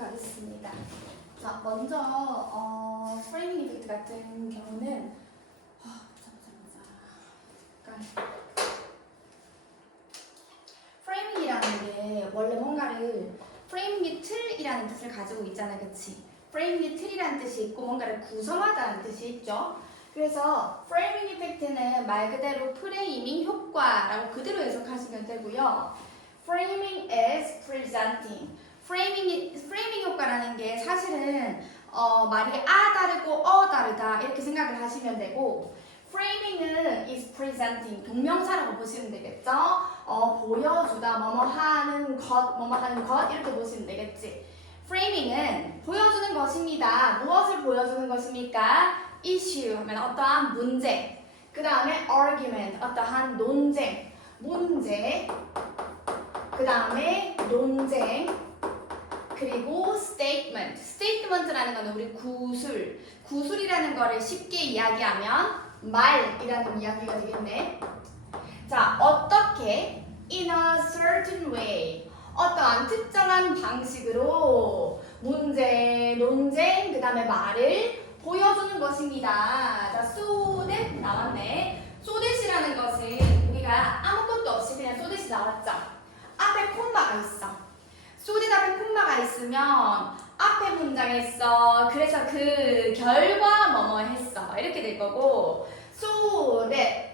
하겠습니다. 자, 먼저 프레이밍 이펙트 같은 경우는 프레이밍이라는 게 원래 뭔가를 프레이밍의 틀이라는 뜻을 가지고 있잖아, 그치? 프레이밍의 틀이라는 뜻이 있고 뭔가를 구성하다는 뜻이 있죠. 그래서 프레이밍 이펙트는 말 그대로 프레이밍 효과라고 그대로 해석하시면 되고요. Framing is presenting. 프레이밍 효과라는 게 사실은 말이 아 다르고 다르다 이렇게 생각을 하시면 되고, framing은 is presenting 동명사라고 보시면 되겠죠. 보여주다, 뭐뭐 하는 것 이렇게 보시면 되겠지. framing은 보여주는 것입니다. 무엇을 보여주는 것입니까? issue 하면 어떠한 문제, 그 다음에 argument 어떠한 논쟁, 문제, 그 다음에 논쟁, 그리고 statement라는 거는 우리 구술이라는 거를 쉽게 이야기하면 말이라는 이야기가 되겠네. 자, 어떻게 in a certain way 어떠한 특정한 방식으로 문제, 논쟁, 그 다음에 말을 보여주는 것입니다. 자, so that 나왔네. so that이라는 것은 우리가 아무것도 없이 그냥 so that이 나왔죠. 앞에 콤마가 있어. so that 앞에 콤마가 있으면 앞에 문장에서 그래서 그 결과 뭐뭐 했어 이렇게 될 거고, so that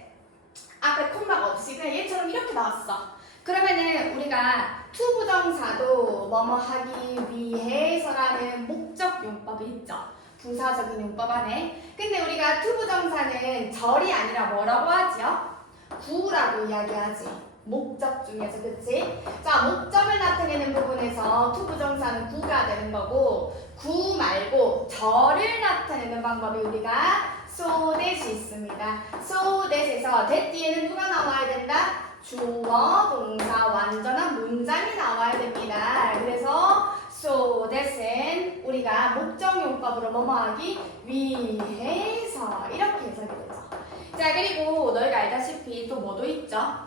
앞에 콤마가 없이 그냥 얘처럼 이렇게 나왔어. 그러면은 우리가 to 부정사도 뭐뭐 하기 위해서라는 목적 용법이 있죠. 부사적인 용법 안에. 근데 우리가 to 부정사는 절이 아니라 뭐라고 하지요? 구라고 이야기하지. 목적 중에서, 그치? 자, 목적을 나타내는 부분에서 to 부정사는 구가 되는 거고, 구 말고 절을 나타내는 방법이 우리가 so that이 있습니다. so that에서 that 뒤에는 누가 나와야 된다? 주어, 동사, 완전한 문장이 나와야 됩니다. 그래서 so that은 우리가 목적용법으로 뭐뭐하기 위해서 이렇게 해석이 되죠. 자, 그리고 너희가 알다시피 또 뭐도 있죠?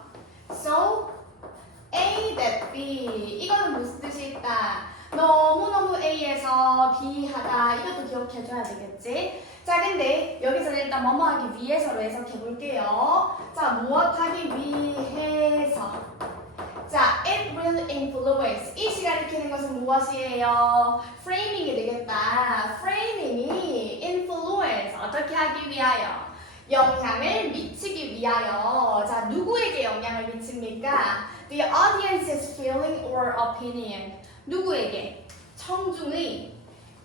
So A that B 이거는 무슨 뜻이 있다? 너무너무 A에서 B 하다 이것도 기억해줘야 되겠지? 자, 근데 여기서는 일단 뭐뭐 하기 위해서로 해석해 볼게요. 자, 무엇 하기 위해서. 자, it will influence. 이시 가리키는 것은 무엇이에요? framing이 되겠다. framing이 influence 어떻게 하기 위하여? 영향을 미치기 위하여. 자, 누구에게 영향을 미칩니까? The audience's feeling or opinion. 누구에게? 청중의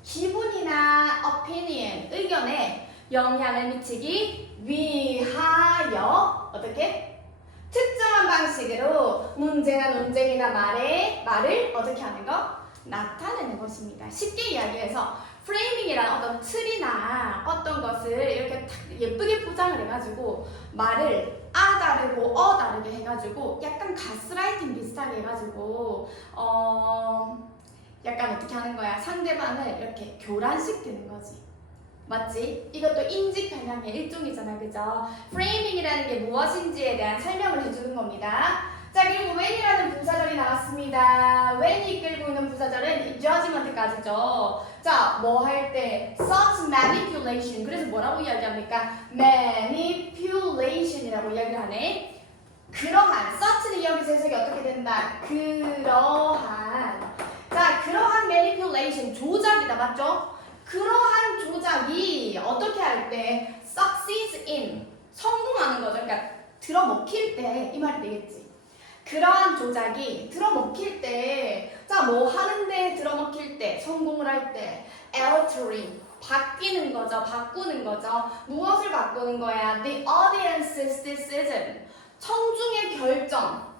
기분이나 opinion, 의견에 영향을 미치기 위하여 어떻게? 특정한 방식으로 문제나 논쟁이나 말을 어떻게 하는 거? 나타내는 것입니다. 쉽게 이야기해서 프레이밍이란 어떤 틀이나 어떤 것을 이렇게 예쁘게 포장을 해가지고 말을 아 다르고 다르게 해가지고 약간 가스라이팅 비슷하게 해가지고 약간 어떻게 하는 거야? 상대방을 이렇게 교란시키는 거지. 맞지? 이것도 인지 편향의 일종이잖아, 그죠? 프레이밍이라는 게 무엇인지에 대한 설명을 해주는 겁니다. 자, 그리고 when이라는 부사절이 나왔습니다. when이 이끌고 있는 부사절은 judgment까지죠. 자, 뭐 할 때? such manipulation. 그래서 뭐라고 이야기합니까? manipulation이라고 이야기를 하네. 그러한, such는 여기서 해석이 어떻게 된다? 그러한. 자, 그러한 manipulation, 조작이다, 맞죠? 그러한 조작이 어떻게 할 때? succeeds in, 성공하는 거죠. 그러니까 들어먹힐 때, 이 말이 되겠지. 그러한 조작이 들어먹힐 때, 자, 뭐 하는데 들어먹힐 때, 성공을 할 때, altering, 바뀌는 거죠, 바꾸는 거죠. 무엇을 바꾸는 거야? The audience's decision, 청중의 결정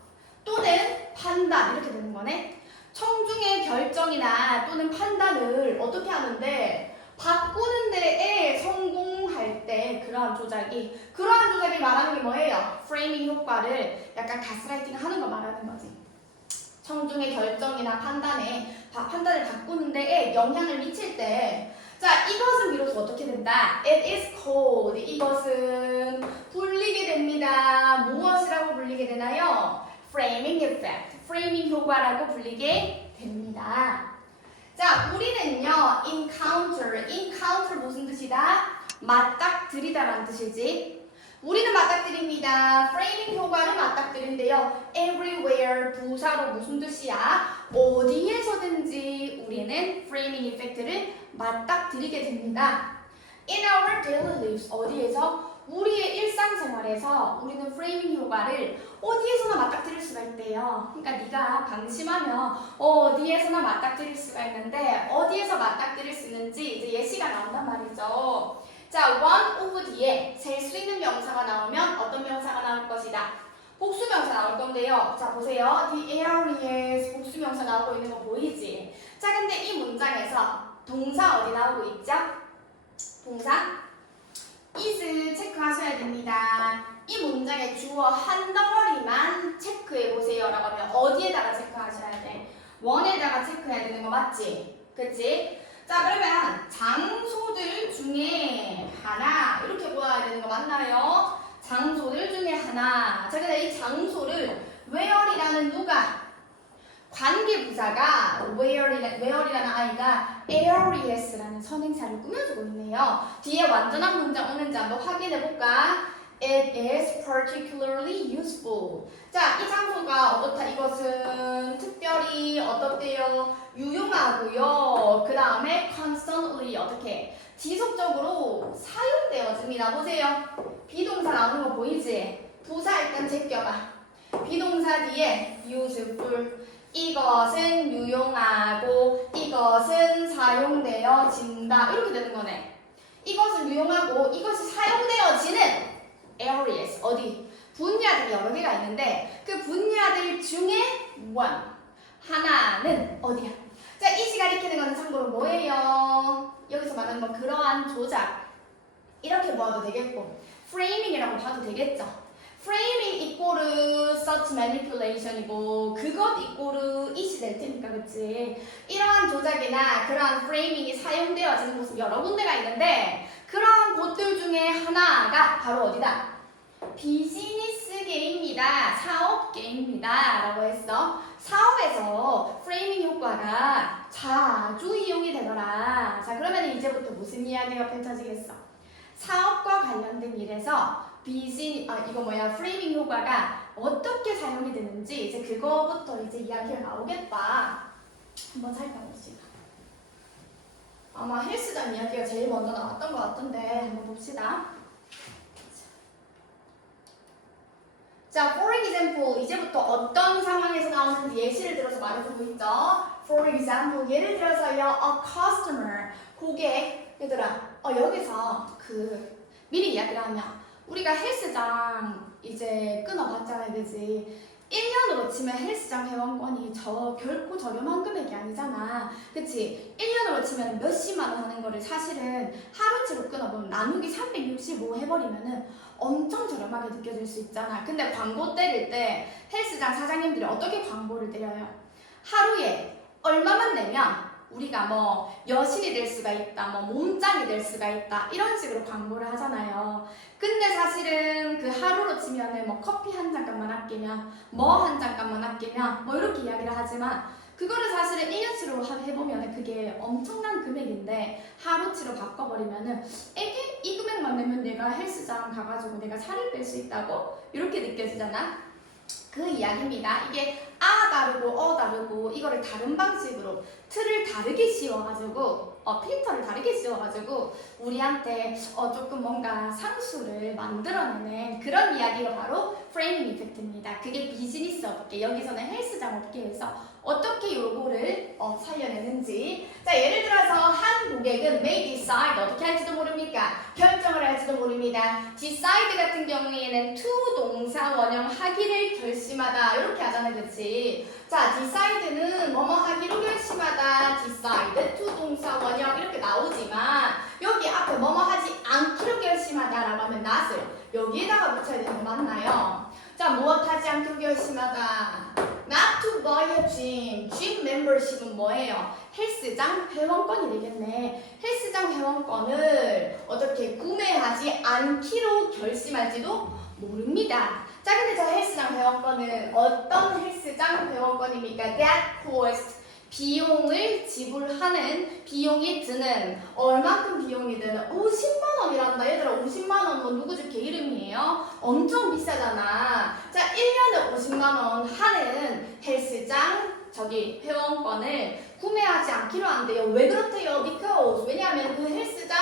또는 판단, 이렇게 되는 거네. 청중의 결정이나 또는 판단을 어떻게 하는데 바꾸는 데에 성공할 때 그러한 조작이 말하는 게 뭐예요? 프레이밍 효과를 약간 가스라이팅 하는 거 말하는 거지. 청중의 결정이나 판단을 바꾸는 데에 영향을 미칠 때, 자, 이것은 비로소 어떻게 된다? It is called. 이것은 불리게 됩니다. 무엇이라고 불리게 되나요? Framing effect. 프레이밍 효과라고 불리게 됩니다. 자, 우리는요, encounter 무슨 뜻이다? 맞닥뜨리다라는 뜻이지. 우리는 맞닥뜨립니다. 프레이밍 효과를 맞닥뜨린대요. everywhere 부사로 무슨 뜻이야? 어디에서든지 우리는 프레이밍 이펙트를 맞닥뜨리게 됩니다. In our daily lives 어디에서? 우리의 일상생활에서 우리는 프레이밍 효과를 어디에서나 맞닥뜨릴 수가 있대요. 그러니까 네가 방심하면 어디에서나 맞닥뜨릴 수가 있는데 어디에서 맞닥뜨릴 수 있는지 이제 예시가 나온단 말이죠. 자, one of 뒤에 셀 수 있는 명사가 나오면 어떤 명사가 나올 것이다? 복수명사 나올 건데요. 자, 보세요. The areas 복수명사 나오고 있는 거 보이지? 자, 근데 이 문장에서 동사 어디 나오고 있죠? 동사 is 체크하셔야 됩니다. 이 문장의 주어 한 덩어리만 체크해 보세요 라고 하면 어디에다가 체크하셔야 돼? 원에다가 체크해야 되는 거 맞지? 그치? 자, 그러면 장소들 중에 하나 이렇게 보아야 되는 거 맞나요? 장소들 중에 하나. 자, 근데 이 장소를 where이라는 누가? 관계부사가 where이라는 아이가 areas라는 선행사를 꾸며주고 있네요. 뒤에 완전한 문장 오는지 한번 확인해볼까? It is particularly useful. 자, 이 장소가 어떻다? 이것은 특별히 어떻대요? 유용하고요. 그 다음에 constantly 어떻게? 지속적으로 사용되어집니다. 보세요. 비동사 나오는 거 보이지? 부사 일단 제껴봐. 비동사 뒤에 useful. 이것은 유용하고 이것은 사용되어진다. 이렇게 되는 거네. 이것은 유용하고 이것이 사용되어지는 areas. 어디? 분야들이 여러 개가 있는데 그 분야들 중에 one. 하나는 어디야? 자, 이시 가리키는 거는 참고로 뭐예요? 여기서 말하는 건 그러한 조작. 이렇게 봐도 되겠고 framing이라고 봐도 되겠죠. framing 이꼬르 such manipulation이고 그것 이꼬르 이시 될 테니까 그치? 이러한 조작이나 그러한 framing이 사용되어지는 곳은 여러 군데가 있는데 그러한 곳들 중에 하나가 바로 어디다? 비즈니스계입니다. 사업계입니다. 라고 했어. 사업에서 프레이밍 효과가 자주 이용이 되더라. 자, 그러면 이제부터 무슨 이야기가 펼쳐지겠어? 사업과 관련된 일에서 프레이밍 효과가 어떻게 사용이 되는지 이제 그거부터 이제 이야기가 나오겠다. 한번 살펴봅시다. 아마 헬스장 이야기가 제일 먼저 나왔던 것 같은데 한번 봅시다. 자, for example 이제부터 어떤 상황에서 나오는지 예시를 들어서 말해주고 있죠. For example 예를 들어서요, a customer 고객 얘들아 여기서 미리 이야기를 하면 우리가 헬스장 이제 끊어봤잖아요, 그지? 1년으로 치면 헬스장 회원권이 결코 저렴한 금액이 아니잖아. 그치? 1년으로 치면 몇십만 원 하는 거를 사실은 하루치로 끊어보면 나누기 365 해버리면은 엄청 저렴하게 느껴질 수 있잖아. 근데 광고 때릴 때 헬스장 사장님들이 어떻게 광고를 때려요? 하루에 얼마만 내면 우리가 뭐 여신이 될 수가 있다, 뭐 몸짱이 될 수가 있다 이런 식으로 광고를 하잖아요. 근데 사실은 그 하루로 치면은 뭐 커피 한 잔값만 아끼면 뭐 한 잔값만 아끼면 뭐 이렇게 이야기를 하지만 그거를 사실은 1년치로 해보면 그게 엄청난 금액인데 하루치로 바꿔버리면은 이게 이 금액만 내면 내가 헬스장 가가지고 내가 살을 뺄 수 있다고 이렇게 느껴지잖아. 그 이야기입니다. 이게 다르고 다르고 이거를 다른 방식으로 틀을 다르게 씌워가지고 필터를 다르게 씌워가지고 우리한테 조금 뭔가 상수를 만들어내는 그런 이야기가 바로 프레이밍 이펙트입니다. 그게 비즈니스 업계, 여기서는 헬스장 업계에서 어떻게 요거를 살려내는지. 자, 예를 들어서 한 고객은 may decide 어떻게 할지도 모릅니까? 결정을 할지도 모릅니다. decide 같은 경우에는 to 동사 원형 하기를 결심하다 이렇게 하잖아요, 그렇지? 자, decide는 뭐뭐 하기로 결심하다, decide to 동사 원형 이렇게 나오지만 여기 앞에 뭐뭐 하지 않기로 결심하다라고 하면 not을 여기에다가 붙여야 되는 거 맞나요? 자, 무엇 하지 않기로 결심하다. Not to buy a gym. gym membership은 뭐예요? 헬스장 회원권이 되겠네. 헬스장 회원권을 어떻게 구매하지 않기로 결심할지도 모릅니다. 자, 근데 저 헬스장 회원권은 어떤 헬스장 회원권입니까? That costs 비용을 지불하는 비용이 드는 얼마큼 비용이 드는 50만 원이란다. 얘들아 50만 원은 누구 집 개 이름이에요? 엄청 비싸잖아. 자 1년에 50만 원 하는 헬스장 저기 회원권을 구매하지 않기로 한대요. 왜 그렇대요? Because 왜냐하면 그 헬스장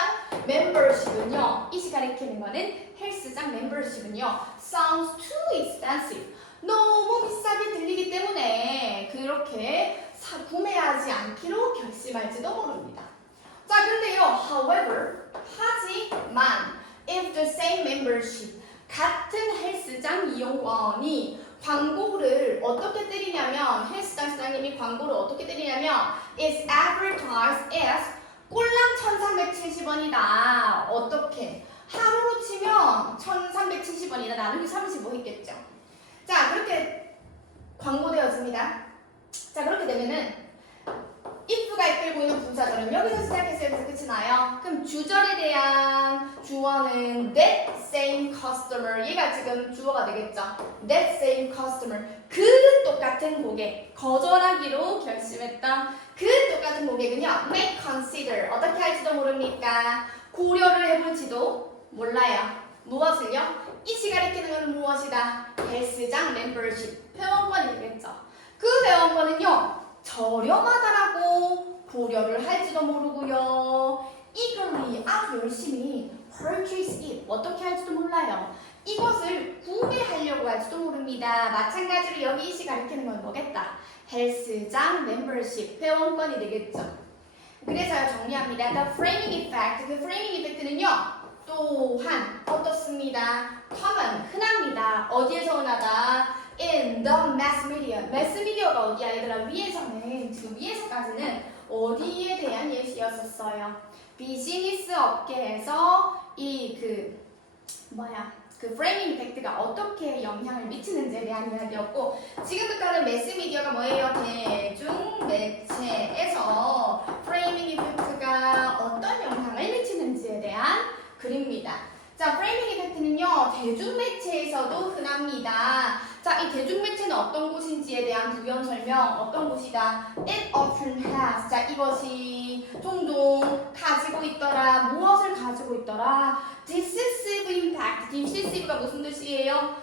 멤버십은요. 이 시간에 가리키는 거는 헬스장 멤버십은요. Sounds too expensive. 너무 비싸게 들리기 때문에 그렇게 구매하지 않기로 결심할지도 모릅니다. 자, 근데요, however, 하지만, if the same membership, 같은 헬스장 이용권이 광고를 어떻게 때리냐면, 헬스장 사장님이 광고를 어떻게 때리냐면, is advertised as 꼴랑 1370원이다. 어떻게? 하루로 치면 1370원이다. 나누기 35 있겠죠. 자, 그렇게 광고되어집니다. 자, 그렇게 되면은 if가 이끌고 있는 분사절은 여기서 시작해서 여기서 끝이 나요. 그럼 주절에 대한 주어는 that same customer. 얘가 지금 주어가 되겠죠. that same customer. 그 똑같은 고객. 거절하기로 결심했던 그 똑같은 고객은요. may consider. 어떻게 할지도 모릅니까? 고려를 해볼지도 몰라요. 무엇을요? 이 시간에 가리키는 것은 무엇이다? 헬스장 멤버십. 회원권이 되겠죠. 그 회원권은요. 저렴하다라고 고려를 할지도 모르고요. eagerly 아주 열심히 purchase it 어떻게 할지도 몰라요. 이것을 구매하려고 할지도 모릅니다. 마찬가지로 여기 이시 가리키는 건 뭐겠다? 헬스장 멤버십 회원권이 되겠죠. 그래서 정리합니다. The framing effect 그 framing effect는요. 또한 어떻습니다? common 흔합니다. 어디에서 흔하다? in the mass media. mass media가 어디야 얘들아? 위에서는 지금 위에서까지는 어디에 대한 예시였었어요? 비즈니스 업계에서 이 그 프레이밍 이펙트가 어떻게 영향을 미치는지에 대한 이야기였고 지금부터는 매스 미디어가 뭐예요? 대중 매체에서 프레이밍 이펙트가 어떤 영향을 미치는지에 대한 글입니다. 자, 프레이밍 이펙트는요, 대중매체에서도 흔합니다. 자, 이 대중매체는 어떤 곳인지에 대한 부연 설명, 어떤 곳이다? It often has. 자, 이것이 종종 가지고 있더라. 무엇을 가지고 있더라? Decisive impact. Decisive가 무슨 뜻이에요?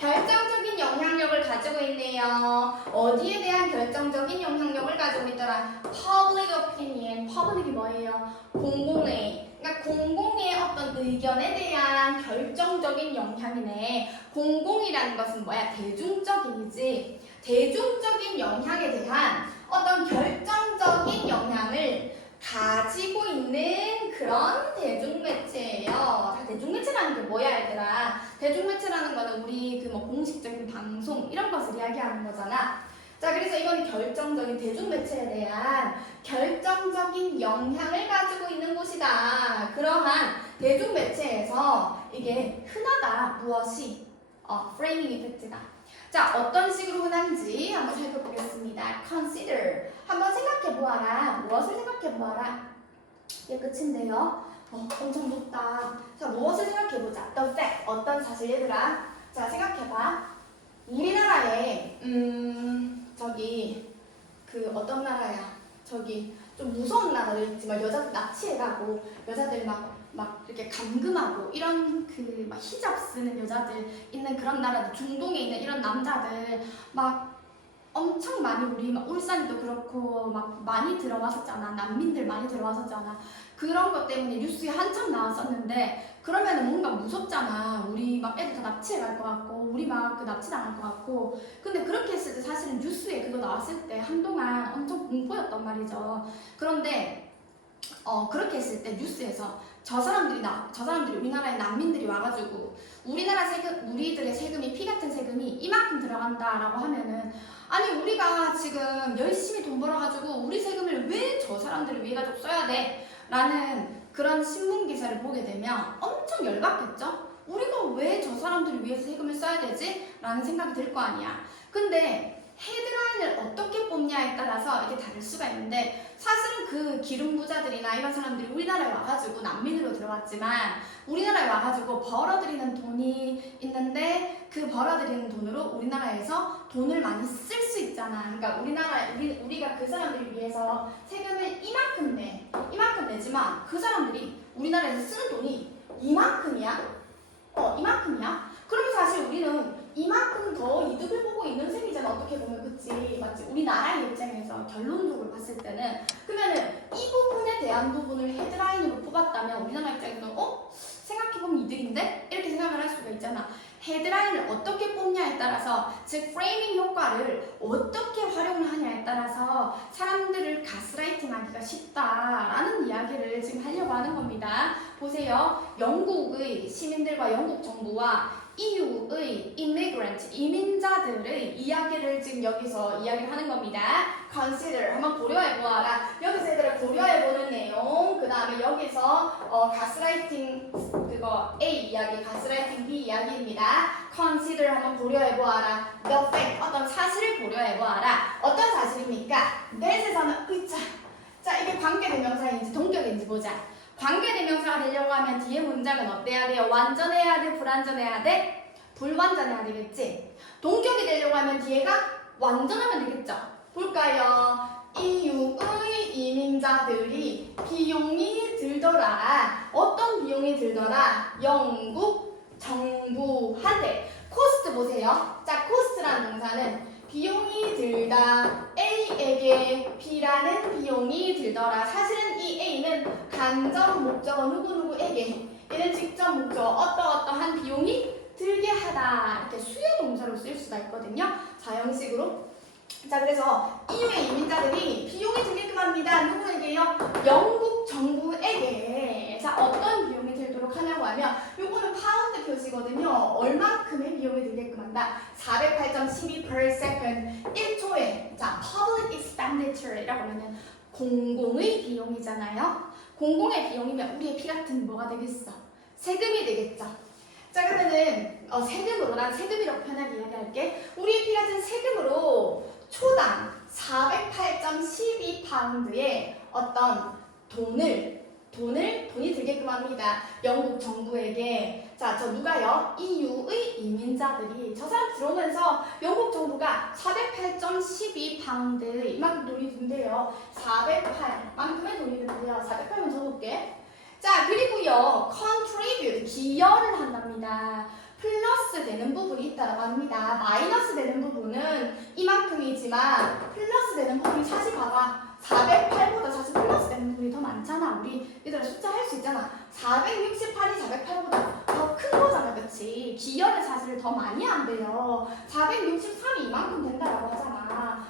결정적인 영향력을 가지고 있네요. 어디에 대한 결정적인 영향력을 가지고 있더라? Public opinion. Public이 뭐예요? 공공의. 그러니까 공공의 어떤 의견에 대한 결정적인 영향이네. 공공이라는 것은 뭐야? 대중적인이지. 대중적인 영향에 대한 어떤 결정적인 영향을 가지고 있는 그런 대중매체예요. 자, 대중매체라는 게 뭐야 얘들아? 대중매체라는 거는 우리 그 뭐 공식적인 방송 이런 것을 이야기하는 거잖아. 자, 그래서 이건 결정적인 대중매체에 대한 결정적인 영향을 가지고 있는 곳이다. 그러한 대중매체에서 이게 흔하다. 무엇이? 프레이밍 이펙트가. 자, 어떤 식으로 흔한지 한번 살펴보겠습니다. Consider. 한번 생각해보아라. 무엇을 생각해보아라. 이게 끝인데요. 엄청 높다. 자, 무엇을 생각해보자. The fact. 어떤 사실 얘들아. 자, 생각해봐. 우리나라에 저기 어떤 나라야? 저기 좀 무서운 나라도 있지만 여자들 납치해가고 여자들 막 이렇게 감금하고 이런 막 히잡 쓰는 여자들 있는 그런 나라들 중동에 있는 이런 남자들 막 엄청 많이 우리 막 울산도 그렇고 막 많이 들어왔었잖아. 난민들 많이 들어왔었잖아. 그런 것 때문에 뉴스에 한참 나왔었는데 그러면 뭔가 무섭잖아. 우리 막 애들 다 납치해 갈 것 같고 우리 막 그 납치당할 것 같고 근데 그렇게 했을 때 사실은 뉴스에 그거 나왔을 때 한동안 엄청 공포였단 말이죠. 그런데 그렇게 했을 때 뉴스에서 저 사람들이 우리나라에 난민들이 와가지고 우리들의 세금이 피 같은 세금이 이만큼 들어간다라고 하면은 아니 우리가 지금 열심히 돈 벌어가지고 우리 세금을 왜 저 사람들을 위해 가지고 써야 돼? 라는 그런 신문 기사를 보게 되면 엄청 열받겠죠? 우리가 왜 저 사람들을 위해서 세금을 써야 되지? 라는 생각이 들 거 아니야. 근데 헤드라인을 어떻게 뽑냐에 따라서 이게 다를 수가 있는데 사실은 그 기름 부자들이나 이런 사람들이 우리나라에 와가지고 난민으로 들어왔지만 우리나라에 와가지고 벌어들이는 돈이 있는데 그 벌어들이는 돈으로 우리나라에서 돈을 많이 쓸 수 있잖아. 그러니까 우리가 그 사람들을 위해서 세금을 이만큼 내지만 그 사람들이 우리나라에서 쓰는 돈이 이만큼이야. 이만큼이야. 그러면 사실 우리는 이만큼 더 이득을 보고 있는 셈이잖아. 어떻게 보면 그치? 맞지? 우리나라의 입장에서 결론적으로 봤을 때는 그러면은 이 부분에 대한 부분을 헤드라인으로 뽑았다면 우리나라 입장에서는 생각해보면 이득인데? 이렇게 생각을 할 수가 있잖아. 헤드라인을 어떻게 뽑냐에 따라서 즉 프레이밍 효과를 어떻게 활용을 하냐에 따라서 사람들을 가스라이팅하기가 쉽다라는 이야기를 지금 하려고 하는 겁니다. 보세요. 영국의 시민들과 영국 정부와 EU의 이민자들의 이야기를 지금 여기서 이야기를 하는 겁니다. consider 한번 고려해보아라. 여기서 얘들을 고려해보는 내용, 그 다음에 여기서 가스라이팅 그거 A 이야기, 가스라이팅 B 이야기입니다. consider 한번 고려해보아라. the fact 어떤 사실을 고려해보아라. 어떤 사실입니까? that에서는 자 이게 관계대명사인지 동격인지 보자. 관계대명사가 되려고 하면 뒤에 문장은 어때야 돼요? 완전해야 돼? 불완전해야 돼? 불완전해야 되겠지? 동격이 되려고 하면 뒤에가 완전하면 되겠죠? 볼까요? EU의 이민자들이 비용이 들더라. 어떤 비용이 들더라? 영국 정부한테. 코스트 보세요. 자, 코스트라는 동사는 비용이 들다. A에게 B라는 비용이 들더라. 사실은 이 A는 간접 목적어 누구누구에게 얘는 직접 목적어 어떠한 비용이 들게 하다. 이렇게 수요 동사로 쓸 수가 있거든요. 자, 형식으로. 자, 그래서 EU의 이민자들이 비용이 들게끔 합니다. 누구에게요? 영국 정부에게. 자, 어떤 비용이 들도록 하냐고 하면 요거는 파운드 표시거든요. 얼만큼의 비용이 들게끔 한다. 408.12 per second. 1초에. 자, public expenditure이라고 하면 공공의 비용이잖아요. 공공의 비용이면 우리의 피 같은 뭐가 되겠어? 세금이 되겠죠. 자, 그러면은 세금으로, 난 세금이라고 편하게 이야기할게. 우리의 피 같은 세금으로 초당 408.12파운드의 어떤 돈이 들게끔 합니다. 영국 정부에게. 자, 저 누가요? EU의 이민자들이 저 사람 들어오면서 영국 정부가 408.12파운드 이만큼 돈이 든대요. 408만큼의 돈이 든대요. 408만 적을게. 자, 그리고요, contribute, 기여를 한답니다. 플러스 되는 부분이 있다고 합니다. 마이너스 되는 부분은 이만큼이지만 플러스 되는 부분이 사실 봐봐. 408보다 사실 플러스 되는 부분이 더 많잖아. 우리 얘들아 숫자 할 수 있잖아. 468이 408보다 더 큰 거잖아. 그치? 기여를 사실 더 많이 한대요. 463이 이만큼 된다라고 하잖아.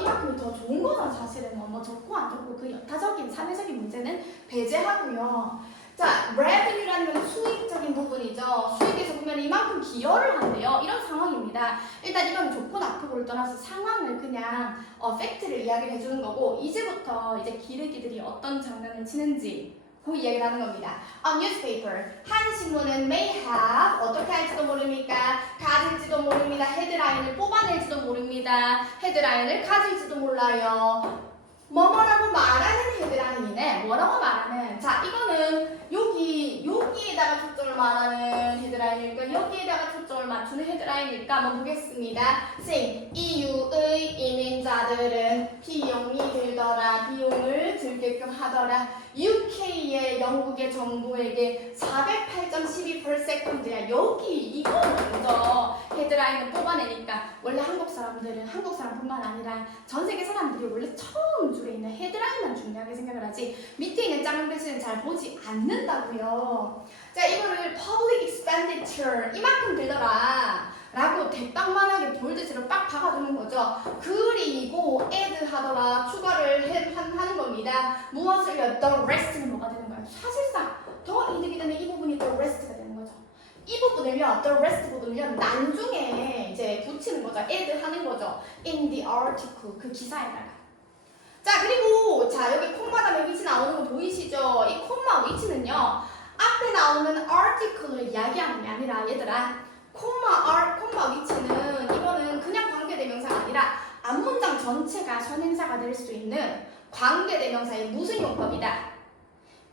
이만큼이 더 좋은 거잖아. 사실은 뭐 적고 안 적고 그 여타적인 사회적인 문제는 배제하고요. 자, revenue라는 건 수익적인 부분이죠. 수익에서 보면 이만큼 기여를 한대요. 이런 상황입니다. 일단 이건 좋고 나쁘고를 떠나서 상황을 그냥 팩트를 이야기를 해주는 거고 이제부터 이제 기르기들이 어떤 장난을 치는지 그 이야기를 하는 겁니다. A newspaper, 한 신문은 may have 어떻게 할지도 모릅니까? 가질지도 모릅니다. 헤드라인을 뽑아낼지도 모릅니다. 헤드라인을 가질지도 몰라요. 뭐뭐라고 말하는 헤드라인이네. 뭐라고 말하는. 자, 이거는 여기에다가 초점을 말하는 헤드라인일까? 여기에다가 초점을 맞추는 헤드라인일까? 한번 보겠습니다. Sing. EU의 이민자들은 비용이 들더라. 비용을 들게끔 하더라. UK의 영국의 정부에게 408.12 per second야. 이거 먼저 헤드라인을 뽑아내니까 원래 한국 사람뿐만 아니라 전 세계 사람들이 원래 처음 줄에 있는 헤드라인만 중요하게 생각을 하지 밑에 있는 작은 글씨는 잘 보지 않는다고요. 자, 이거를 public expenditure 이만큼 들더라 라고 대빵만하게 볼드지로 빡 박아두는 거죠. 그리고 add 하더라 추가를 하는 겁니다. 무엇을요? The rest는 뭐가 되는 거예요? 사실상 더 이득이 되는 이 부분이 the rest가 되는 거죠. 이 부분을요, the rest 부분을요, 나중에 이제 붙이는 거죠. add 하는 거죠. in the article, 그 기사에다가. 자, 그리고, 자, 여기 콤마 다음에 위치 나오는 거 보이시죠? 이 콤마 위치는요, 앞에 나오는 article를 이야기하는 게 아니라, 얘들아, 콤마 위치는, 이거는 그냥 관계대명사가 아니라, 앞문장 전체가 선행사가 될 수 있는 관계대명사의 무슨 용법이다?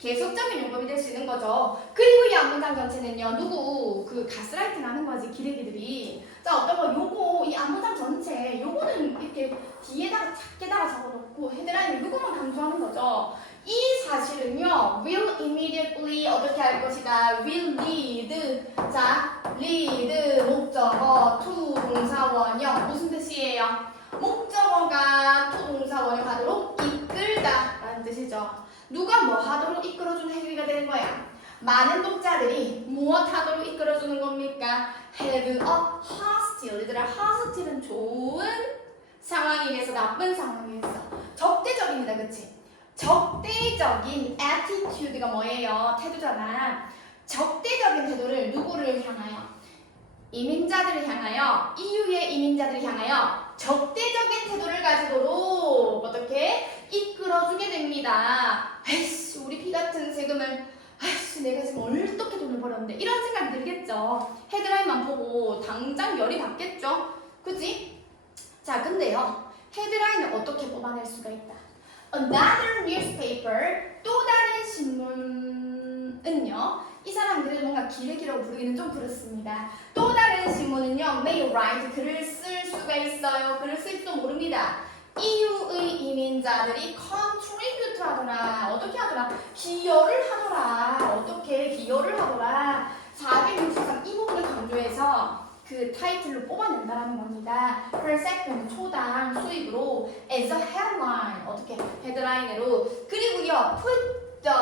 계속적인 용법이 될 수 있는 거죠. 그리고 이 앞문장 전체는요, 누구 그 가스라이팅 하는 거지, 기레기들이. 자, 어떤 거 요거 이 앞문장 전체 요거는 이렇게 뒤에다가 작게다가 적어놓고 헤드라인을 요거만 강조하는 거죠. 이 사실은요, will immediately 어떻게 할 것이다. will lead. 자, lead 목적어 to 동사원형 무슨 뜻이에요? 목적어가 to 동사원을 하도록 이끌다 라는 뜻이죠. 누가 뭐 하도록 이끌어주는 행위가 되는 거야? 많은 독자들이 무엇 하도록 이끌어주는 겁니까? have a hostile. 얘들아, hostile은 좋은 상황이면서 나쁜 상황이면서 적대적입니다. 그치? 적대적인 attitude가 뭐예요? 태도잖아. 적대적인 태도를 누구를 향하여? 이민자들을 향하여, EU의 이민자들을 향하여 적대적인 태도를 가지도록 어떻게 이끌어주게 됩니다. 에이씨, 우리 피 같은 세금을, 에이씨, 내가 지금 어떻게 돈을 벌었는데 이런 생각이 들겠죠. 헤드라인만 보고 당장 열이 받겠죠. 그치? 자, 근데요, 헤드라인을 어떻게 뽑아낼 수가 있다. Another newspaper, 또 다른 신문은요, 이 사람들을 뭔가 기레기라고 부르기는 좀 그렇습니다. 또 다른 신문은요, may write, 글을 쓸 수가 있어요. 글을 쓸지도 모릅니다. EU의 이민자들이 contribute 하더라. 어떻게 하더라? 기여를 하더라. 어떻게 기여를 하더라. 463 이 부분을 강조해서 그 타이틀로 뽑아낸다라는 겁니다. per second, 초당 수익으로 as a headline, 어떻게 헤드라인으로. 그리고요, put the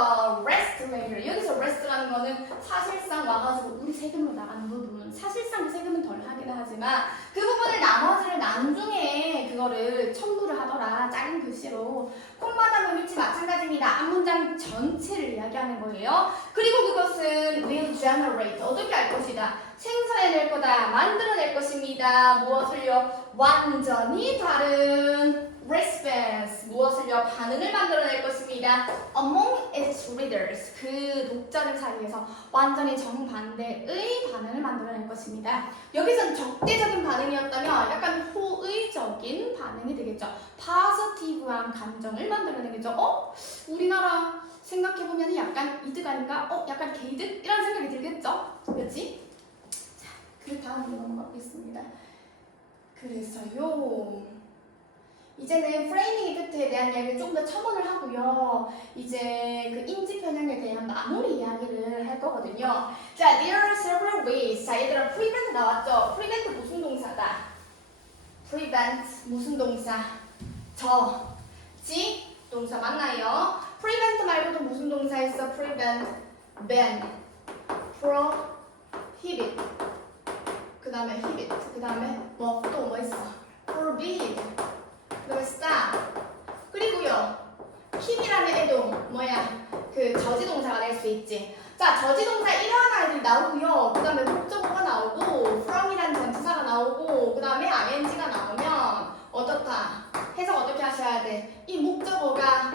rest later. 여기서 rest라는 거는 사실상 와가지고 우리 세금으로 나가는 부분. 사실상 그 세금은 덜 하긴 하지만 그 부분을 나머지를 나중에 그거를 첨부를 하더라. 작은 글씨로. 콤마다의 위치 마찬가지입니다. 앞문장 전체를 이야기하는 거예요. 그리고 그것은 will generate. 어떻게 할 것이다. 생산해낼 거다. 만들어낼 것입니다. 무엇을요? 완전히 다른 response. 무엇을요? 반응을 만들어낼 것입니다. among its readers. 그 독자들 사이에서 완전히 정반대의 반응을 만들어낼 것입니다. 여기서는 적대적인 반응이었다면 약간 호의적인 반응이 되겠죠. positive한 감정을 만들어내겠죠. 우리나라 생각해보면 약간 이득 아닌가? 약간 개이득? 이런 생각이 들겠죠? 그렇지? 자, 그 다음으로 넘어가겠습니다. 그래서요, 이제는 프레이밍 이펙트에 대한 이야기를 좀 더 첨언을 하고요. 이제 그 인지 편향에 대한 마무리 이야기를 할 거거든요. 자, there are several ways. 자, 얘들아, prevent 나왔죠? prevent 무슨 동사다? prevent 무슨 동사? 지 동사 맞나요? prevent 말고도 무슨 동사 있어? prevent, ban, prohibit. 그 다음에 hibit. 그 다음에 또 뭐 있어? forbid. 그다음에 stop. 그리고요, keep이라는 애도 그 저지동사가 될 수 있지. 자, 저지동사 이러한 아이들이 나오고요. 그 다음에 목적어가 나오고 from이라는 전치사가 나오고 그 다음에 ing가 나오면 어떻다? 해석 어떻게 하셔야 돼? 이 목적어가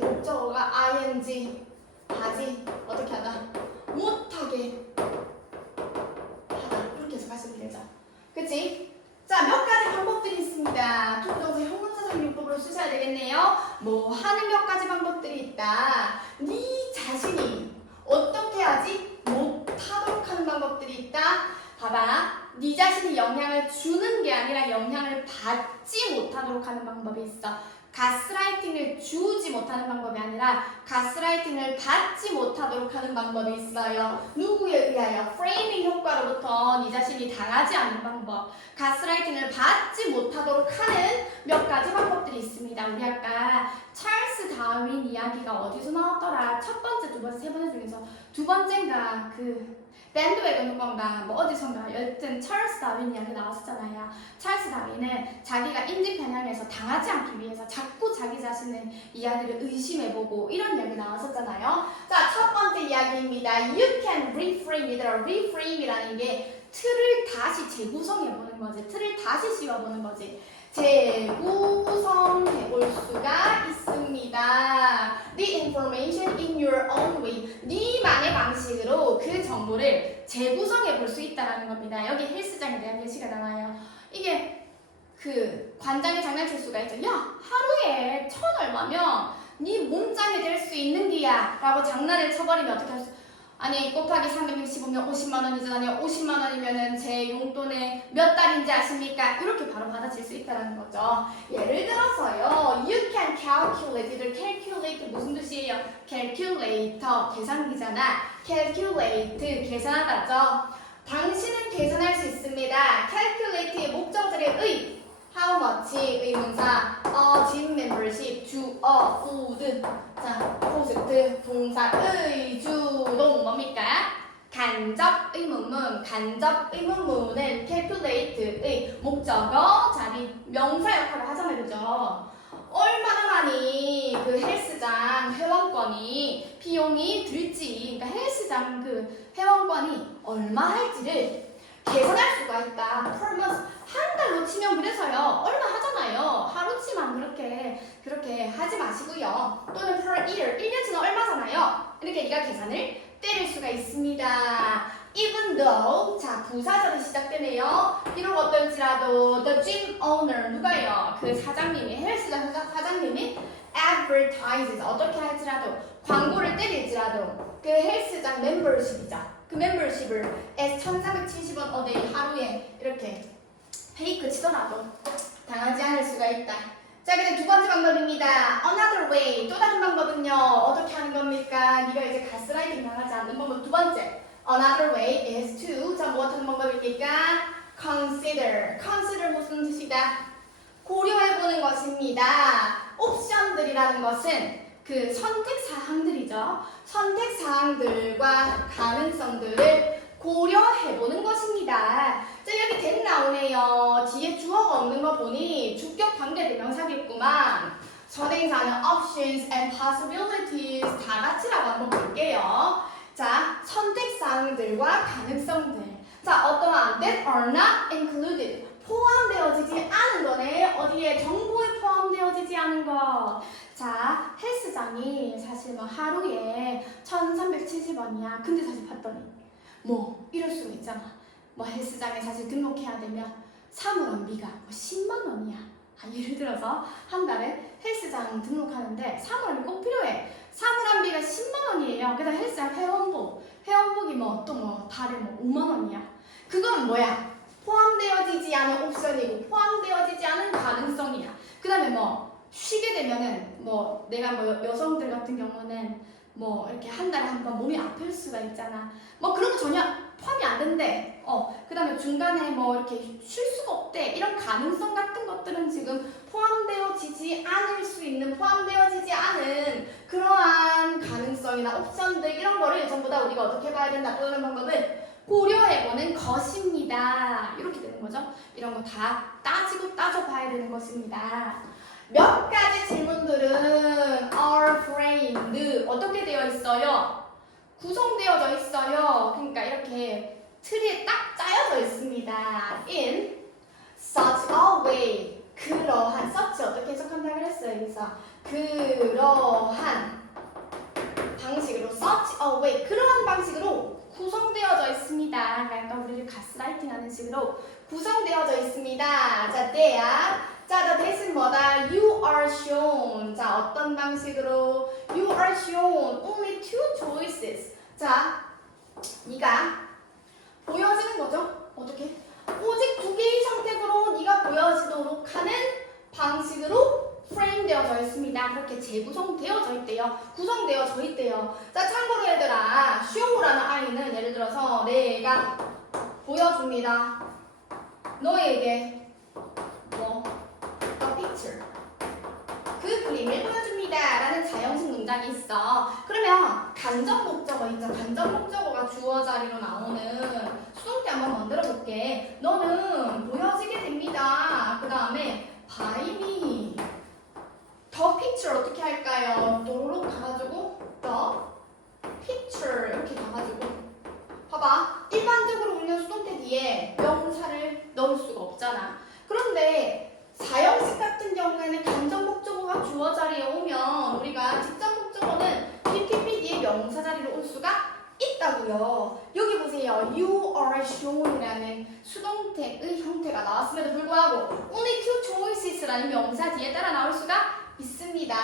목적어가 ing 하지 어떻게 하다? 못하게 하다. 이렇게 해석하시면 되죠. 그치? 자, 몇 가지 방법들이 있습니다. 투부정사 형용사적 용법으로 쓰셔야 되겠네요. 뭐 하는 몇 가지 방법들이 있다. 네 자신이 어떻게 하지? 못하도록 하는 방법들이 있다. 봐봐. 네 자신이 영향을 주는 게 아니라 영향을 받지 못하도록 하는 방법이 있어. 가스라이팅을 주지 못하는 방법이 아니라 가스라이팅을 받지 못하도록 하는 방법이 있어요. 누구에 의하여? 프레이밍 효과로부터 네 자신이 당하지 않는 방법. 가스라이팅을 받지 못하도록 하는 몇 가지 방법들이 있습니다. 우리 아까 찰스 다윈 이야기가 어디서 나왔더라? 첫 번째, 두 번째, 세 번째 중에서 두 번째인가 밴드웨건 효과인가 어디선가 여튼 찰스 다윈 이야기 나왔었잖아요. 찰스 다윈은 자기가 인지 편향에서 당하지 않기 위해서 자꾸 자기 자신의 이야기를 의심해보고 이런 이야기 나왔었잖아요. 자, 첫 번째 이야기입니다. You can reframe. 얘들아, reframe이라는 게 틀을 다시 재구성해보는 거지. 틀을 다시 씌워보는 거지. 재구성해볼 수가 있습니다. The information in your own way. 네만의 방식으로 그 정보를 재구성해볼 수 있다는 겁니다. 여기 헬스장에 대한 예시가 나와요. 이게 관장이 장난칠 수가 있죠. 야, 하루에 1,000 얼마면 네 몸짱이 될 수 있는 기야 라고 장난을 쳐버리면 어떻게 할 수? 아니 곱하기 365면 50만 원이잖아요. 50만 원이면은 제 용돈의 몇 달인지 아십니까? 이렇게 바로 받아칠 수 있다는 거죠. 예를 들어서요. You can calculate. 이들 calculate 무슨 뜻이에요? calculator 계산기잖아. calculate 계산하다죠. 당신은 계산할 수 있습니다. calculate의 목적절의 의 how much 의문사 gym membership 주어 would 자 포스트 동사의 주동 뭡니까? 간접 의문문 간접 의문문은 calculate의 목적어 자리 명사 역할을 하잖아요. 그죠? 얼마나 많이 그 헬스장 회원권이 비용이 들지 그러니까 헬스장 그 회원권이 얼마 할지를 계산할 수가 있다. per month 한 달로 치면 그래서요. 얼마 하잖아요. 하루치만 그렇게 하지 마시고요. 또는 per year 1년치는 얼마잖아요. 이렇게 네가 계산을 때릴 수가 있습니다. Even though 자 부사절이 시작되네요. 비록 어떨지라도 the gym owner 누가요? 그 사장님이 헬스장 사장님이 advertises 어떻게 할지라도 광고를 때릴지라도 그 헬스장 멤버십이죠. 그 멤버십을 as 1,470원 어데이 하루에 이렇게 페이크 치더라도 당하지 않을 수가 있다. 자, 근데 두 번째 방법입니다. Another way. 또 다른 방법은요. 어떻게 하는 겁니까? 네가 이제 가스라이팅 당하지 않는 방법 두 번째. Another way is to. 자, 뭐 어떤 방법입니까? Consider. Consider 무슨 뜻이다? 고려해보는 것입니다. 옵션들이라는 것은 그 선택사항들이죠. 선택사항들과 가능성들을 고려해보는 것입니다. 자, 여기 that 나오네요. 뒤에 주어가 없는 거 보니 주격 관계대명사겠구만. 선행사는 options and possibilities 다 같이라고 한번 볼게요. 자, 선택사항들과 가능성들. 자, 어떠한 that are not included. 포함되어지지 않은 거네. 어디에? 정보에 포함되어지지 않은 거. 자, 헬스장이 사실 뭐 하루에 1,370원이야. 근데 사실 봤더니 뭐 이럴 수가 있잖아. 뭐 헬스장에 사실 등록해야 되면 사물함비가 뭐 10만 원이야. 예를 들어서 한 달에 헬스장 등록하는데 사물함이 꼭 필요해. 사물함비가 10만 원이에요. 그다음 헬스장 회원복이 뭐 또 뭐 달에 뭐 5만 원이야. 그건 뭐야? 포함되어지지 않은 옵션이고 포함되어지지 않은 가능성이야. 그 다음에 뭐 쉬게 되면은 뭐 내가 뭐 여성들 같은 경우는 뭐 이렇게 한 달에 한 번 몸이 아플 수가 있잖아. 뭐 그런 거 전혀 포함이 안 된대. 그 다음에 중간에 뭐 이렇게 쉴 수가 없대. 이런 가능성 같은 것들은 지금 포함되어지지 않을 수 있는 포함되어지지 않은 그러한 가능성이나 옵션들 이런 거를 전부 다 우리가 어떻게 봐야 된다. 또 다른 방법은 고려해보는 것입니다. 이렇게 되는 거죠. 이런 거 다 따지고 따져봐야 되는 것입니다. 몇 가지 질문들은 are framed 어떻게 되어 있어요? 구성되어져 있어요. 그러니까 이렇게 틀에 딱 짜여져 있습니다. in such a way 그러한 such 어떻게 해석한다고 그랬어요? 여기서 그러한 방식으로 such a way 그러한 방식으로 구성되어져 있습니다. 그러니까 우리를 가스라이팅하는 식으로 구성되어져 있습니다. 자, 때야. 자, the that은 뭐다? You are shown. 자, 어떤 방식으로? You are shown only two choices. 자, 네가 보여지는 거죠. 어떻게? 오직 두 개의 선택으로 네가 보여지도록 하는 방식으로 프레임 되어져 있습니다. 그렇게 재구성되어져 있대요. 구성되어져 있대요. 자, 참고로 얘들아, show라는 아이는 예를 들어서 내가 보여줍니다. 너에게 뭐 a picture 그 그림을 보여줍니다 라는 자연식 문장이 있어. 그러면 간접 목적어 있죠. 간접 목적어가 주어 자리로 나오는 수동태 한번 만들어 볼게. 너는 보여지게 됩니다. 그 다음에 by me 더 picture 어떻게 할까요? 도로록 가가지고 더 picture 이렇게 가가지고 봐봐. 일반적으로 우리는 수동태 뒤에 명사를 넣을 수가 없잖아. 그런데 사형식 같은 경우에는 간접 목적어가 주어 자리에 오면 우리가 직접 목적어는 PPP 뒤에 명사 자리로 올 수가 있다고요. 여기 보세요. You are shown이라는 수동태의 형태가 나왔음에도 불구하고 only two choices라는 명사 뒤에 따라 나올 수가 있습니다.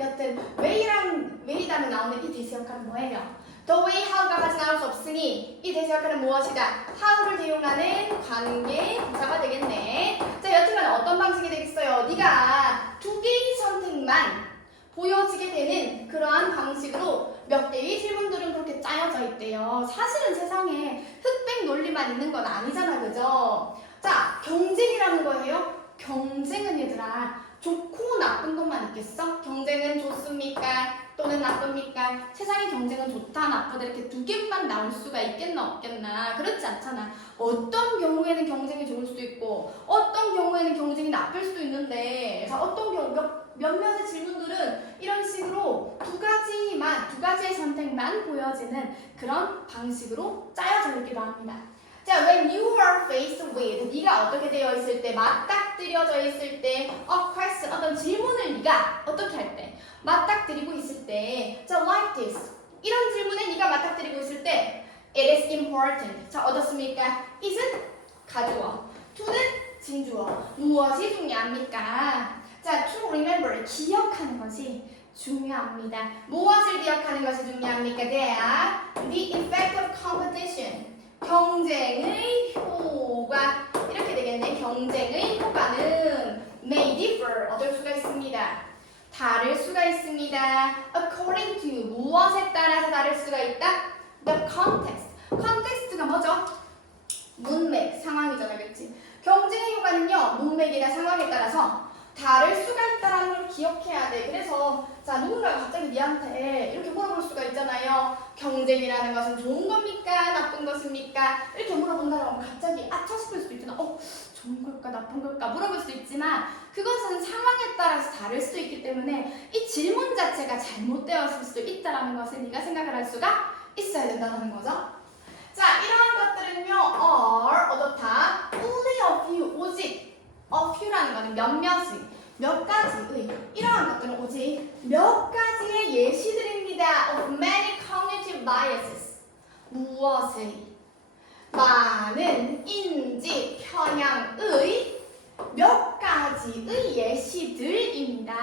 여튼 way 다음에 나오는 이 대시 역할은 뭐예요? The way, how가 같이 나올 수 없으니 이 대시 역할은 무엇이다? how를 대용하는 관계 부사가 되겠네. 자, 여튼간 어떤 방식이 되겠어요? 네가 두 개의 선택만 보여지게 되는 그러한 방식으로 몇 개의 질문들은 그렇게 짜여져 있대요. 사실은 세상에 흑백 논리만 있는 건 아니잖아, 그죠? 자, 경쟁이라는 거예요. 경쟁은 얘들아 좋고 나쁜 것만 있겠어? 경쟁은 좋습니까? 또는 나쁩니까? 세상에 경쟁은 좋다, 나쁘다 이렇게 두 개만 나올 수가 있겠나 없겠나? 그렇지 않잖아. 어떤 경우에는 경쟁이 좋을 수도 있고 어떤 경우에는 경쟁이 나쁠 수도 있는데 자, 어떤 경우 몇몇의 질문들은 이런 식으로 두 가지의 선택만 보여지는 그런 방식으로 짜여져 있기도 합니다. 자, when you are faced with, 네가 어떻게 되어 있을 때, 맞닥뜨려져 있을 때, a question, 어떤 질문을 네가 어떻게 할 때, 맞닥뜨리고 있을 때, 자, like this, 이런 질문에 네가 맞닥뜨리고 있을 때, it is important. 자, 어떻습니까? it은 가주어, to는 진주어. 무엇이 중요합니까? 자, to remember, 기억하는 것이 중요합니다. 무엇을 기억하는 것이 중요합니까? the effect of competition. 경쟁의 효과 이렇게 되겠네. 경쟁의 효과는 may differ 얻을 수가 있습니다. 다를 수가 있습니다. according to 무엇에 따라서 다를 수가 있다? the context. context가 뭐죠? 문맥, 상황이잖아, 그렇지? 경쟁의 효과는요, 문맥이나 상황에 따라서 다를 수가 있다는 걸 기억해야 돼. 그래서 자, 누군가가 갑자기 니한테 이렇게 물어볼 수가 있잖아요. 경쟁이라는 것은 좋은 겁니까? 나쁜 것입니까? 이렇게 물어본다고 갑자기 아차 싶을 수도 있잖아. 좋은 걸까? 나쁜 걸까? 물어볼 수도 있지만 그것은 상황에 따라서 다를 수도 있기 때문에 이 질문 자체가 잘못되었을 수도 있다는 것을 네가 생각을 할 수가 있어야 된다는 거죠. 자, 이러한 것들은요, are 어떻다? only a few, 오직 a few라는 거는 몇몇의, 몇 가지의, 이러한 것들은 오직 몇 가지의 예시들입니다. of many cognitive biases. 무엇의? 많은 인지 편향의 몇 가지의 예시들입니다.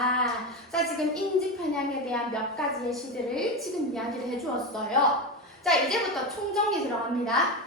자, 지금 인지 편향에 대한 몇 가지 예시들을 지금 이야기를 해주었어요. 자, 이제부터 총정리 들어갑니다.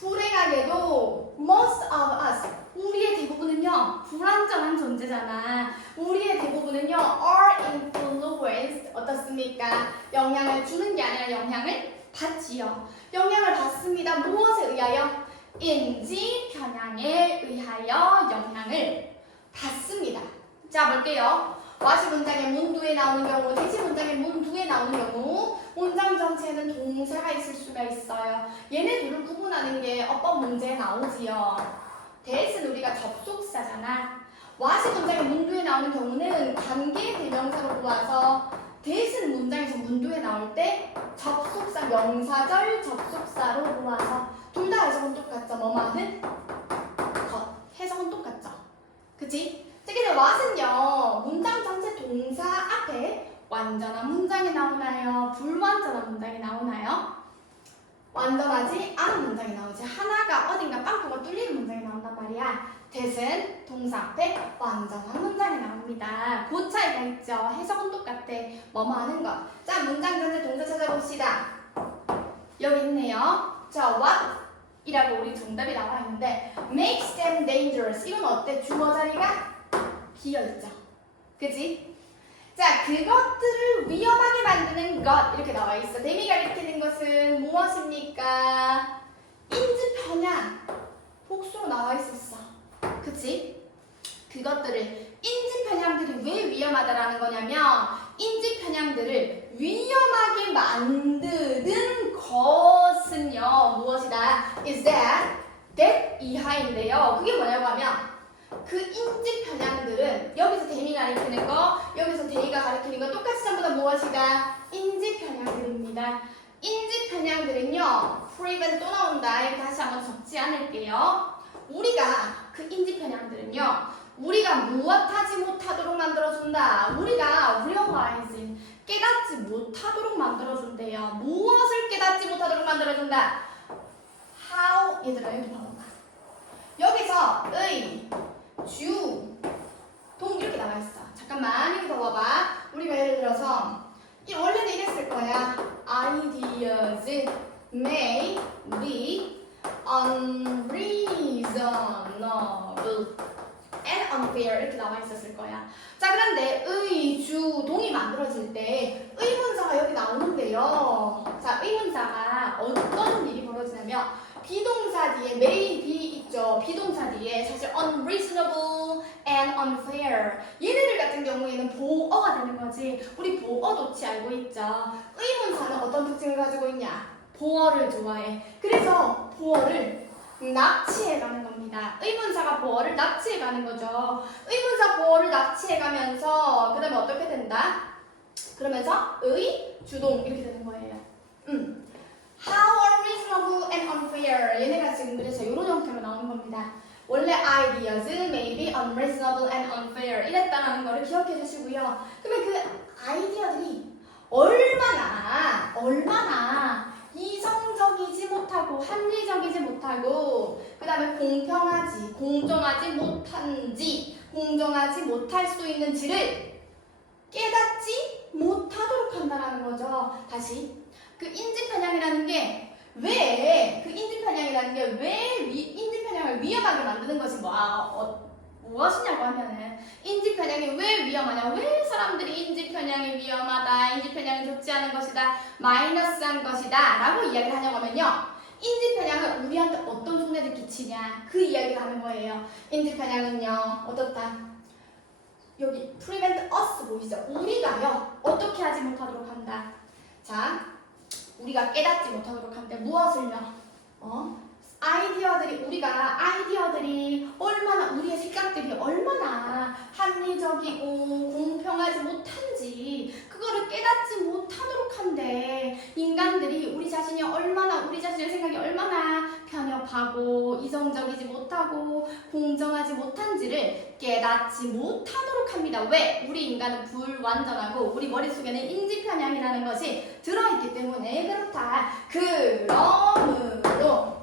불행하게도 most of us, 우리의 대부분은요 불완전한 존재잖아. 우리의 대부분은요 are influenced, 어떻습니까? 영향을 주는 게 아니라 영향을 받지요. 영향을 받습니다. 무엇에 의하여? 인지 편향에 의하여 영향을 받습니다. 자, 볼게요. 와시 문장의 문두에 나오는 경우, 대시 문장의 문두에 나오는 경우 문장 전체에는 동사가 있을 수가 있어요. 얘네 둘을 구분하는 게 어법 문제에 나오지요. 대신 우리가 접속사잖아. 와시 문장의 문두에 나오는 경우는 관계 대명사로 보아서 대신 문장에서 문두에 나올 때 접속사, 명사절 접속사로 보아서 둘 다 해석은 똑같죠. 뭐뭐하는 것. 해석은 똑같죠. 그치? 특히 what은요 문장 전체 동사 앞에 완전한 문장이 나오나요? 불완전한 문장이 나오나요? 완전하지 않은 문장이 나오지. 하나가 어딘가 빵꾸가 뚫리는 문장이 나온단 말이야. 대신 동사 앞에 완전한 문장이 나옵니다. 그 차이가 있죠. 해석은 똑같아. 뭐뭐 하는 것. 자, 문장 전체 동사 찾아봅시다. 여기 있네요. 자, what 이라고 우리 정답이 나와 있는데 makes them dangerous. 이건 어때? 주어 자리가 비어있죠. 그치? 자, 그것들을 위험하게 만드는 것 이렇게 나와 있어. 데미가 일으키는 것은 무엇입니까? 인지 편향. 복수로 나와 있었어. 그치? 그것들을 인지 편향들이 왜 위험하다라는 거냐면 인지 편향들을 위험하게 만드는 것은요 무엇이다? is that 이하인데요. 그게 뭐냐고 하면 그 인지 편향들은 여기서 데미가 가리키는 거, 여기서 데이가 가리키는 거 똑같이 전부 다 무엇이다? 인지 편향들입니다. 인지 편향들은요, prevent 또 나온다. 이렇게 다시 한번 적지 않을게요. 우리가 그 인지 편향들은요, 우리가 무엇하지 못하도록 만들어준다. 우리가 realizing 깨닫지 못하도록 만들어준대요. 무엇을 깨닫지 못하도록 만들어준다? How 얘들아 여기 봐봐. 여기서 의 주, 동 이렇게 나와 있어. 잠깐만 여기 더 와봐. 우리가 예를 들어서 원래는 이랬을 거야. Ideas may be unreasonable and unfair 이렇게 나와 있었을 거야. 자, 그런데 의, 주, 동이 만들어질 때 의문사가 여기 나오는데요. 자, 의문사가 어떤 일이 벌어지냐면 비동사 뒤에 may be 있죠. 비동사 뒤에 사실 unreasonable and unfair 얘네들 같은 경우에는 보어가 되는 거지. 우리 보어 도치 알고 있죠. 의문사는 어떤 특징을 가지고 있냐? 보어를 좋아해. 그래서 보어를 납치해가는 겁니다. 의문사가 보어를 납치해가는 거죠. 의문사 보어를 납치해가면서 그 다음에 어떻게 된다? 그러면서 의, 주동 이렇게 되는 거예요. How unreasonable and unfair 얘네가 지금 그래서 이런 형태로 나오는 겁니다. 원래 ideas may be unreasonable and unfair 이랬다는 거를 기억해 주시고요. 그러면 그 아이디어들이 얼마나 이성적이지 못하고 합리적이지 못하고 그 다음에 공평하지 공정하지 못한지 공정하지 못할 수 있는지를 깨닫지 못하도록 한다는 거죠. 다시 그 인지편향이라는 게 왜 인지편향을 위험하게 만드는 것이 무엇이냐고 하면은 인지편향이 왜 위험하냐? 왜 사람들이 인지편향이 위험하다, 인지편향이 좋지 않은 것이다, 마이너스한 것이다 라고 이야기를 하냐고 하면요. 인지편향은 우리한테 어떤 손해를 끼치냐 그 이야기를 하는 거예요. 인지편향은요 어떻다? 여기 prevent us 보이죠? 우리가요 어떻게 하지 못하도록 한다. 자, 우리가 깨닫지 못하도록 한다. 무엇을요? 아이디어들이 얼마나 우리의 생각들이 얼마나 합리적이고 공평하지 못한지 그거를 깨닫지 못하도록 한데 인간들이 우리 자신의 생각이 얼마나 편협하고 이성적이지 못하고 공정하지 못한지를 깨닫지 못하도록 합니다. 왜? 우리 인간은 불완전하고 우리 머릿속에는 인지편향이라는 것이 들어있기 때문에 그렇다. 그러므로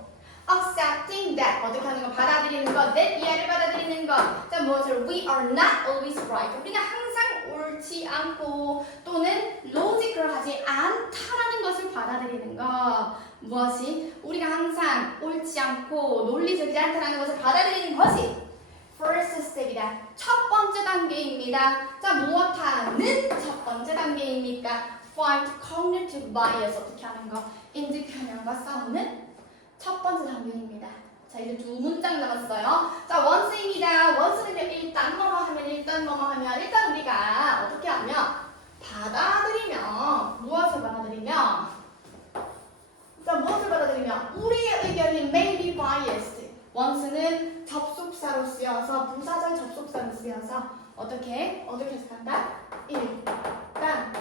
accepting that 어떻게 하는 거? 받아들이는 것 that 이하를 받아들이는 것 자 무엇을? We are not always right 우리는 항상 옳지 않고 또는 logic을 하지 않다라는 것을 받아들이는 것 무엇이? 우리가 항상 옳지 않고 논리적이지 않다라는 것을 받아들이는 것이 first step이다. 첫 번째 단계입니다. 자 무엇하는 첫 번째 단계입니까? Fight cognitive bias 어떻게 하는 거? 인지편향과 싸우는 첫 번째 단계입니다. 자 이제 두 문장 남았어요. 자 once입니다. once는요 일단 일단 우리가 어떻게 하면 받아들이면 무엇을 받아들이면 우리의 의견이 may be biased. once는 접속사로 쓰여서 부사절 접속사로 쓰여서 어떻게 해석한다? 일단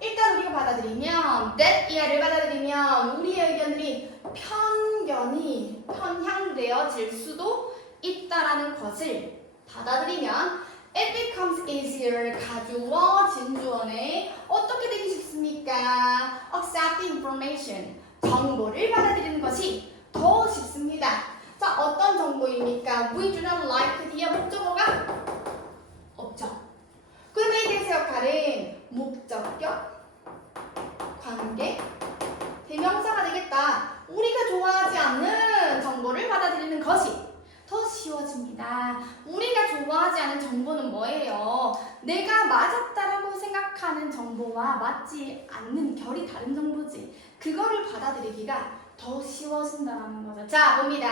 일단 우리가 받아들이면 that 이하를 받아들이면 우리의 의견들이 편향되어질 수도 있다라는 것을 받아들이면 it becomes easier 가주어 진주어네 어떻게 되기 쉽습니까? accept information 정보를 받아들이는 것이 더 쉽습니다. 자 어떤 정보입니까? We do not like 뒤에 목적어가 없죠. 그러면 이 대세 역할은 목적격, 관계, 대명사가 되겠다. 우리가 좋아하지 않는 정보를 받아들이는 것이 더 쉬워집니다. 우리가 좋아하지 않은 정보는 뭐예요? 내가 맞았다라고 생각하는 정보와 맞지 않는 결이 다른 정보지. 그거를 받아들이기가 더 쉬워진다는 거죠. 자, 봅니다.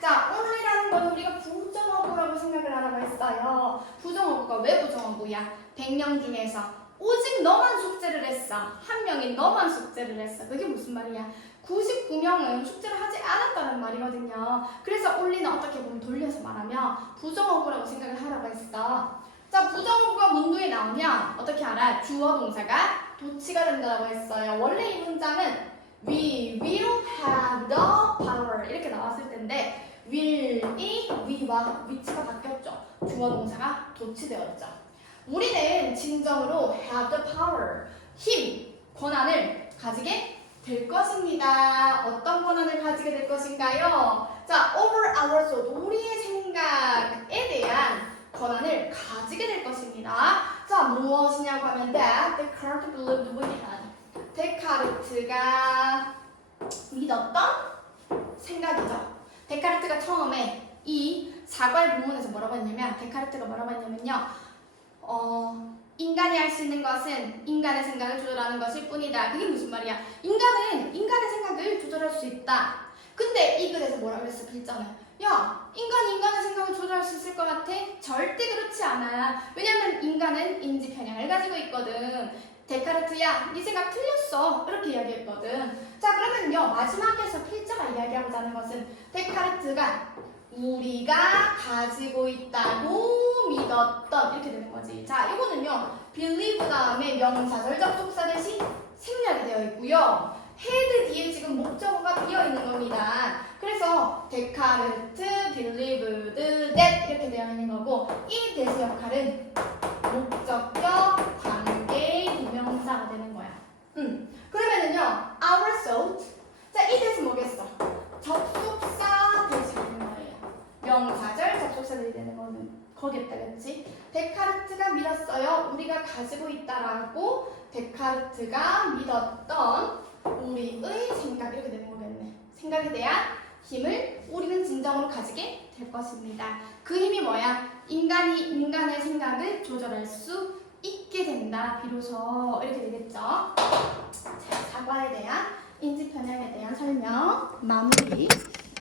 자, 오늘이라는 건 우리가 부정어구라고 생각을 하라고 했어요. 부정어구가 왜 부정어구야? 100명 중에서 오직 너만 숙제를 했어. 한 명이 너만 숙제를 했어. 그게 무슨 말이야? 99명은 숙제를 하지 않았다는 말이거든요. 그래서 올리는 어떻게 보면 돌려서 말하면 부정어구라고 생각을 하라고 했어. 자, 부정어구가 문구에 나오면 어떻게 알아? 주어 동사가 도치가 된다고 했어요. 원래 이 문장은 We will have the power 이렇게 나왔을 텐데 will이 we와 위치가 바뀌었죠. 주어 동사가 도치되었죠. 우리는 진정으로 have the power 힘, 권한을 가지게 될 것입니다. 어떤 권한을 가지게 될 것인가요? 자, over our soul 우리의 생각 생각에 대한 권한을 가지게 될 것입니다. 자, 무엇이냐고 하면 that Descartes believed we had. 데카르트가 믿었던 생각이죠. 데카르트가 처음에 이 사과의 본문에서 뭐라고 했냐면 데카르트가 뭐라고 했냐면요. 인간이 할 수 있는 것은 인간의 생각을 조절하는 것일 뿐이다. 그게 무슨 말이야? 인간은 인간의 생각을 조절할 수 있다. 근데 이 글에서 뭐라 그랬어? 글자는 야, 인간이 인간의 생각을 조절할 수 있을 것 같아? 절대 그렇지 않아. 왜냐면 인간은 인지 편향을 가지고 있거든. 데카르트야, 네 생각 틀렸어. 이렇게 이야기했거든. 자, 그러면요. 마지막에서 필자가 이야기하고자 하는 것은 데카르트가 우리가 가지고 있다고 믿었던 이렇게 되는 거지. 자, 이거는요. believe 다음에 명사절 접속사 대신 생략이 되어 있고요. had 뒤에 지금 목적어가 비어 있는 겁니다. 그래서 데카르트 believed that 이렇게 되어 있는 거고 이 대시 역할은 목적격 관계 비명사가 되는 거야. 그러면은요. our thought. 자, 이 대시 뭐겠어? 접속사 대시 되는 거예요. 명사절 접속사들이 되는 거는 거기였다, 그렇지? 데카르트가 믿었어요. 우리가 가지고 있다라고 데카르트가 믿었던 우리의 생각 이렇게 되는 거겠네. 생각에 대한 힘을 우리는 진정으로 가지게 될 것입니다. 그 힘이 뭐야? 인간이 인간의 생각을 조절할 수 있게 된다. 비로소 이렇게 되겠죠. 자, 사과에 대한 인지 편향에 대한 설명 마무리.